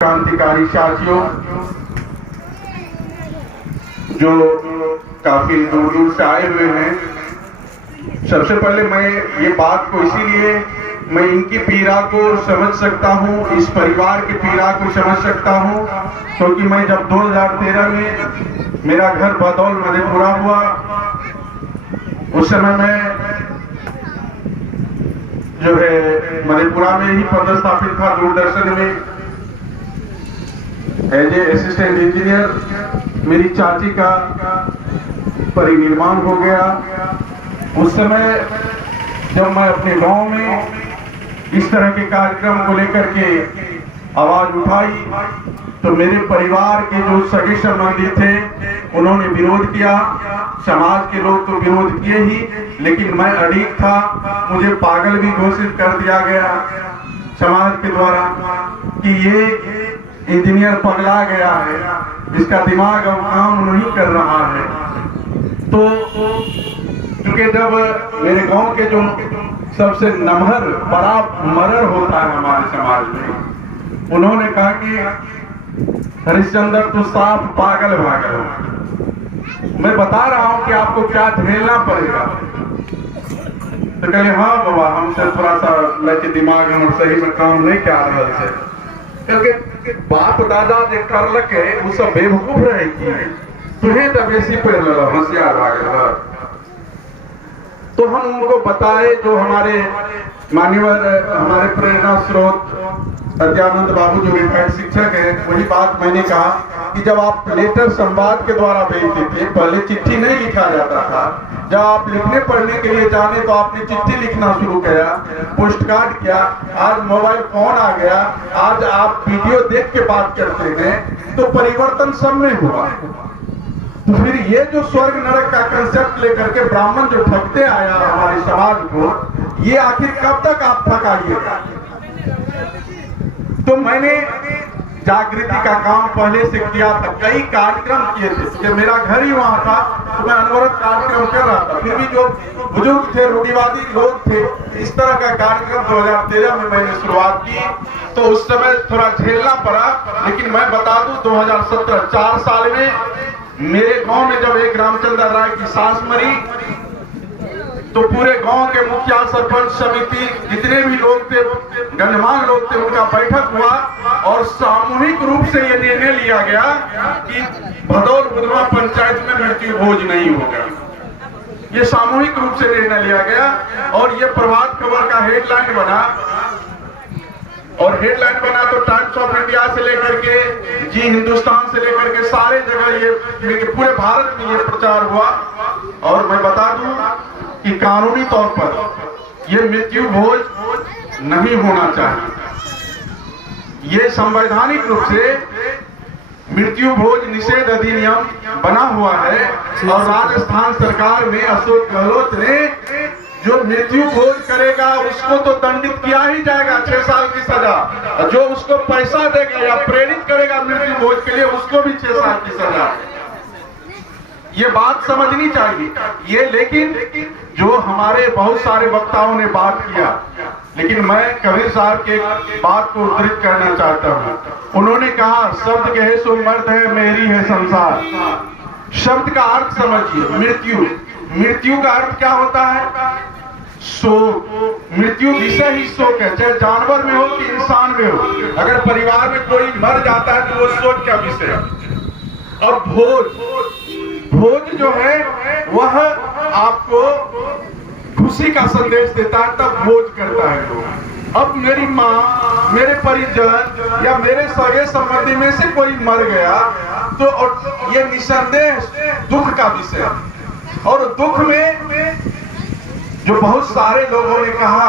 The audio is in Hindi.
क्रांतिकारी साथियों जो काफी दूर दूर से आए हुए हैं, सबसे पहले मैं ये बात को इसीलिए मैं इनकी पीड़ा को समझ सकता हूँ, इस परिवार की पीड़ा को समझ सकता हूँ, क्योंकि मैं जब 2013 में मेरा घर बदौल मधेपुरा हुआ, उस समय मैं जो है मधेपुरा में ही पदस्थापित था दूरदर्शन में एज ए असिस्टेंट इंजीनियर। मेरी चाची का परिनिर्वाण हो गया। उस समय जब मैं अपने गांव में इस तरह के कार्यक्रम को लेकर के आवाज उठाई तो मेरे परिवार के जो सगे संबंधी थे उन्होंने विरोध किया। समाज के लोग तो विरोध किए ही, लेकिन मैं अड़िग था, मुझे पागल भी घोषित कर दिया गया समाज के द्वारा कि ये इंजीनियर पगला गया है, इसका दिमाग अब काम नहीं कर रहा है। तो क्योंकि जब मेरे गांव के जो सबसे नमहर बड़ा मरर होता है हमारे समाज में, उन्होंने कहा कि हरिश्चंद्र तो साफ पागल भागल हो, मैं बता रहा हूं कि आपको क्या झेलना पड़ेगा। तो कहे हाँ बाबा, हमसे थोड़ा सा लगे दिमाग हम सही में काम नहीं कर रहे थे, क्योंकि बाप दादा जे कर लगे वो सब बेवकूफ रहे की तुम्हें तो बेसी पेड़ लगा होशियार भाग। तो हम उनको बताए, जो हमारे मान्यवर हमारे प्रेरणा स्रोत अद्यानंद बाबू जो रिटायर्ड शिक्षक है, वही बात मैंने कहा कि जब आप लेटर संवाद के द्वारा भेजते थे, पहले चिट्ठी नहीं लिखा जाता था, जब आप लिखने पढ़ने के लिए जाने तो आपने चिट्ठी लिखना शुरू किया, पोस्ट कार्ड किया, आज मोबाइल फोन आ गया, आज आप वीडियो देख के बात करते हैं, तो परिवर्तन सब में हुआ। तो फिर ये जो स्वर्ग नरक का कंसेप्ट लेकर के ब्राह्मण जो ठगते आया हमारे समाज को, ये आखिर कब तक आप ठगाइएगा। तो मैंने जागृति का काम पहले से किया था, कई कार्यक्रम किए थे, कि मेरा घर ही वहां था, तो मैं अनवरत कार्यक्रम कर रहा था। फिर भी जो बुजुर्ग थे, रूढ़िवादी लोग थे, इस तरह का कार्यक्रम 2013 में मैंने शुरुआत की, तो उस समय थोड़ा झेलना पड़ा। लेकिन मैं बता दूं 2017 4 साल में मेरे गांव में जब एक रामचंद्र राय की सास मरी, तो पूरे गांव के मुखिया सरपंच समिति जितने भी लोग थे, गणमान्य लोग थे, उनका बैठक हुआ और सामूहिक रूप से ये निर्णय लिया गया कि भदौल बुधवा पंचायत में मृत्यु भोज नहीं होगा। ये सामूहिक रूप से निर्णय लिया गया और ये प्रभात खबर का हेडलाइन बना। और हेडलाइन बना तो टाइम्स ऑफ इंडिया से लेकर के जी हिंदुस्तान से लेकर के सारे जगह ये पूरे भारत में ये प्रचार हुआ। और मैं बता दूं कि कानूनी तौर पर ये मृत्यु भोज नहीं होना चाहिए। ये संवैधानिक रूप से मृत्यु भोज निषेध अधिनियम बना हुआ है और राजस्थान सरकार में अशोक गहलोत ने जो मृत्यु भोज करेगा उसको तो दंडित किया ही जाएगा 6 साल की सजा, जो उसको पैसा देगा या प्रेरित करेगा मृत्यु भोज के लिए उसको भी 6 साल की सजा। ये बात समझनी चाहिए ये। लेकिन जो हमारे बहुत सारे वक्ताओं ने बात किया, लेकिन मैं कबीर साहब के बात को उद्धृत करना चाहता हूँ। उन्होंने कहा शब्द कहे सो मर्द है, मेरी है संसार। शब्द का अर्थ समझिए, मृत्यु। मृत्यु का अर्थ क्या होता है? शोक। मृत्यु विषय ही शोक है, चाहे जानवर में हो कि इंसान में हो। अगर परिवार में कोई मर जाता है तो वो शोक का विषय है। अब भोज जो है वह आपको खुशी का संदेश देता है, तब भोज करता है लोग। अब मेरी माँ, मेरे परिजन या मेरे सगे संबंधी में से कोई मर गया तो ये निसंदेह दुख का विषय है। और दुख में जो बहुत सारे लोगों ने कहा